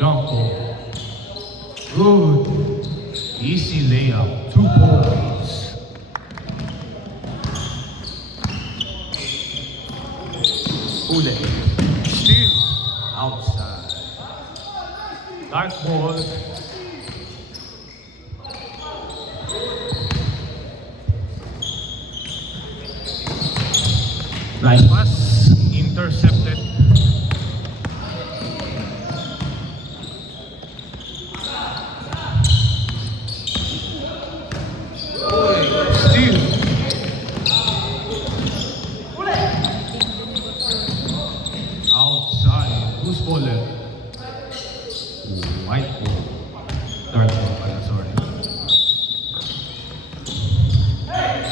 Jump ball. Good. Easy layup. 2 points. Ule. Steal. Outside. Dark ball. Nice pass. Intercepted. Steal. Outside. Who's baller? White ball. Dark ball pala, sorry.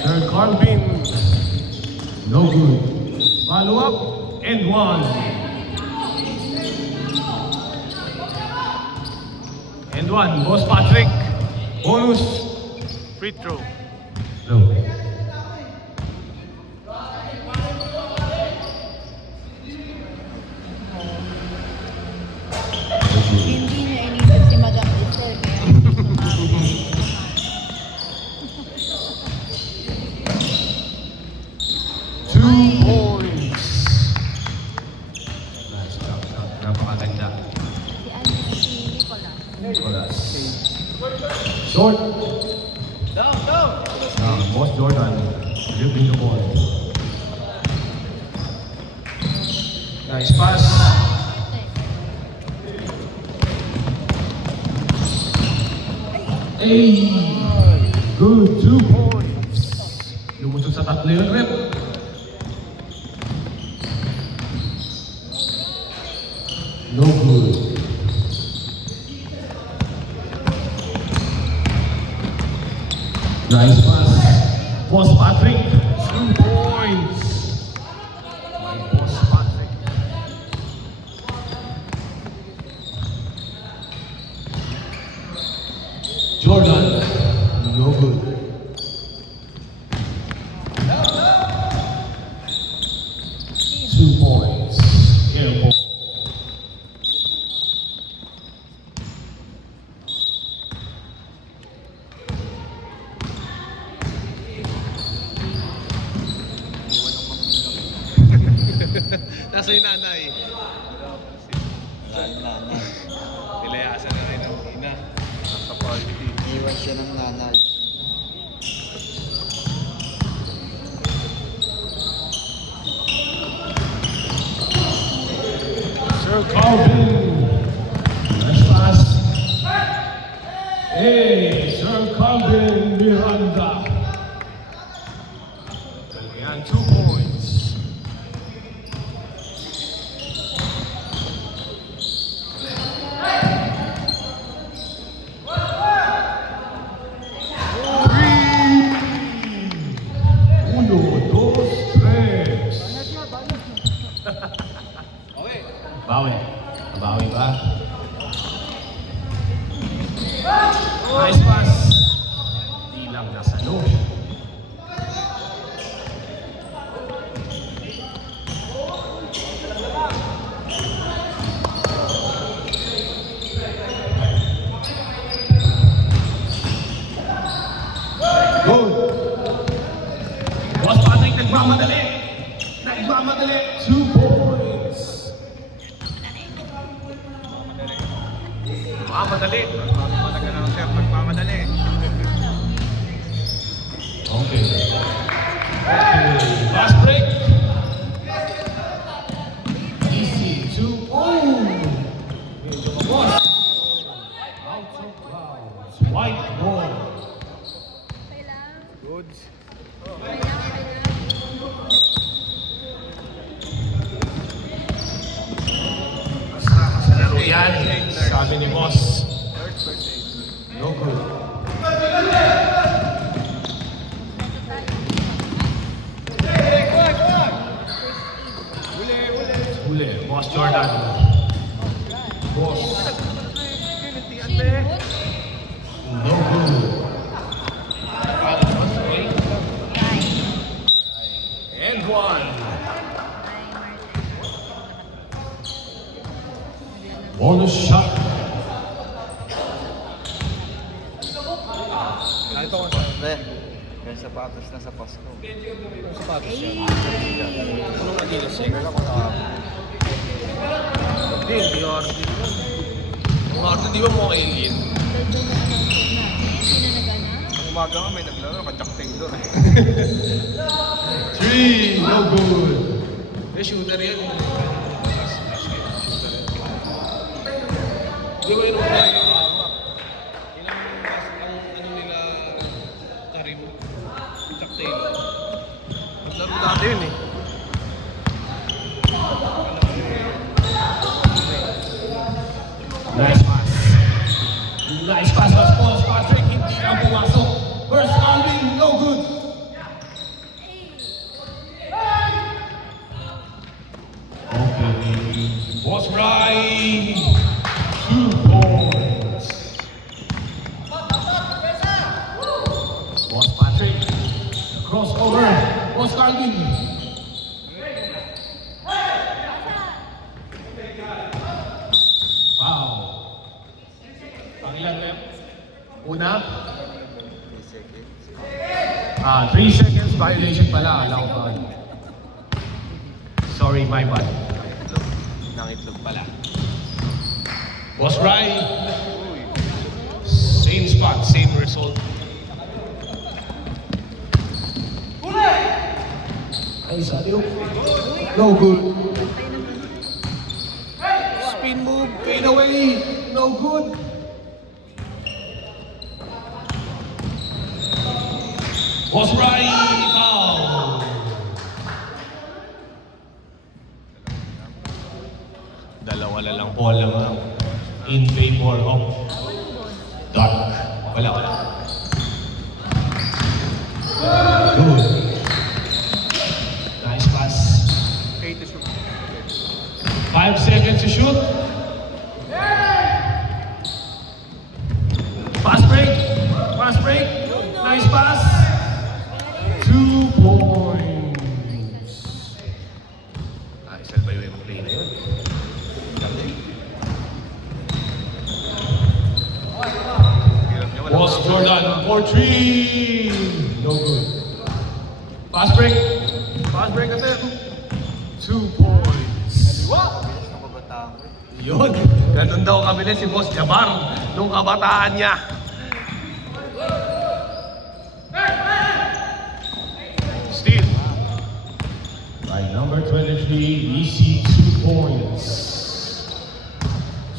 Sir Corbin. No good. Follow up. And 1. And 1. Boss Patrick. Bonus. Free throw. No. Hindi niya inisip si Madam Esther kaya sumabi. 2 points. Nice job, shot. Napakaganda. Si Nicolas. Nicolas. Short. Boss Jordan. Dribbling the ball. Nice pass. Hey! Good, 2 points. Lumusot sa tatlo yun, Rep. No good. Nice pass. Boss Patrick, 2 points. My Boss Patrick. Jordan, no good. Two points. Air ball. Nasa yung nanay. Wala na nanay. Nilayasan na rin ang ina. Nasa party. Iwan siya ng nanay. Sir Calvin. Nice pass. Hey, Sir Calvin Miranda. Ayan, 2 points. Uno, dos, tres. Bawi. Bawi ba? Nice pass. Di lang nasa loob. Good. Boss Patrick, nagmamadali. Nagmamadali. 2 points. Mamadali. Matagal na siya pagmamadali. Okay. Fast break. Easy. 2 points. Medyo mabos. Out of bounds. White ball. Goods. Masama sa laro yan. Sabi ni boss. No good. Huli. Boss Jordan. Boss. No good. And 1. Bonus shot. sapatos na sa Pasko. Sapatos Ay, siya. Anong Adidas eh? Kailan ko nakapin. Hindi arte. Ang arte di ba mo alien? doon na announcer natin. Sino naganap? Ang umaga nga may naglaro, ka-Jack Taylor eh. 3, no good. Eh, shooter yan. Shooter yan. Di ba yun ang mga ano nila Karim? Chuck Taylor. Naglaro dati yun eh. Nice pass. Nice pass, Paul Patrick. Hindi na pumasok. First Alvin, no good. Okay. Boss right. 2 points. Boss Patrick. Crossover. Boss Calvin. Wow. Pangilan rep? Una? 3 seconds. 3 seconds violation pala. Alam ko pa. Sorry, my bad. Nangitlog pala. Was right. Same spot, same result. Ay, sayo. No good. Spin move, fade away. No good. Was right. Foul. Dalawa na lang po lang in favor of Dark. Wala. Good. Nice pass. 8 to shoot. 5 seconds to shoot. Pass break. Pass break. Nice pass. 2 points. Isal ba yung play na yun? Boss Jordan for 3. No good. Pass break. Pass break natin. 2 points. Bilis ng kabataan ko eh. Yun. Ganun daw kami si Boss Jabar nung kabataan niya. Steal. By number 23, EC 2 points.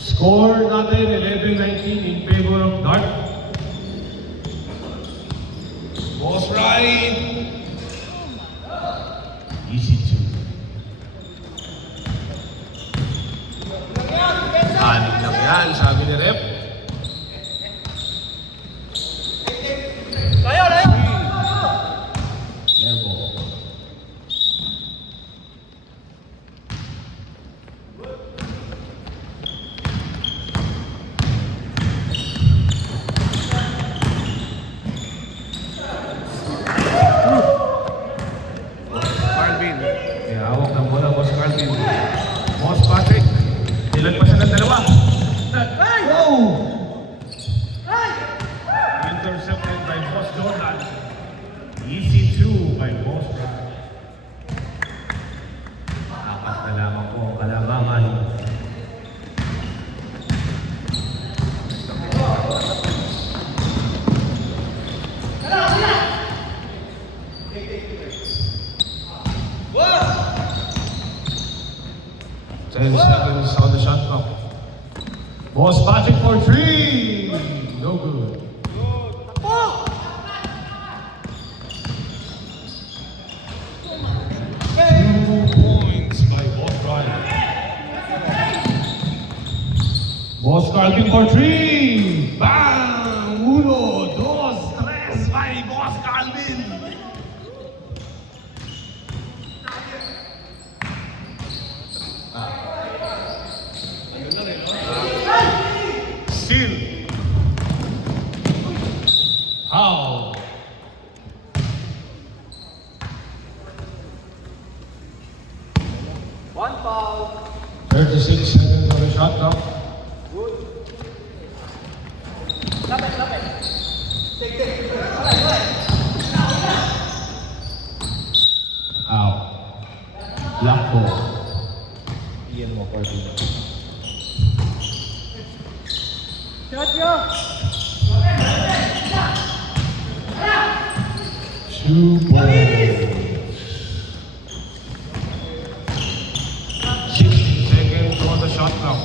Score natin 11-19 in favor of Dark. Boss right. Easy 2. Anim lang yan, sabi ni Rep. Air ball. Marvin. Kaya hawak ng bola, Boss Carlin. Boss Patrick, ilan pa siya ng dalawa? Wow! Intercepted by Boss Jordan. Easy 2 by Boss Jordan. Apat na lamang po ang kalamangan. Ten seconds on the shot clock. Boss Patrick for 3. No good. 2 points by Boss Carlin. Boss Carlin for 3. Bang! 1, 2, 3 by Boss Carlin. Steal. How? 36 seconds on the shot clock. 2 points. 60 seconds on the shot clock.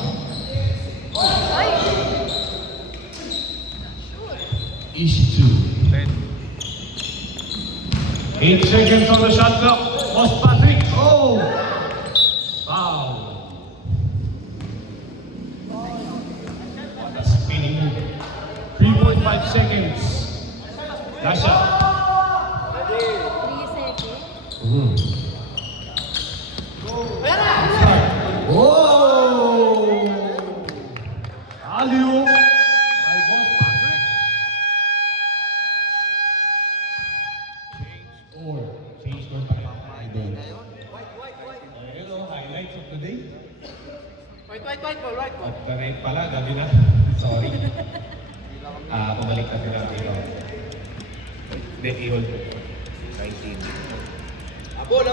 Easy 2. 10. 8 seconds on the shot clock. Lost Patrick. Oh! Foul. Spinning move. 3.5 seconds. Last shot. 3 seconds. Oh! Alley-oop by Boss Patrick. Change score pa rin. Ayun o, highlights of the day. At panay pala, gabi na. Sorry. Pumalik natin natin ito. Then i-hold. 19. Abol!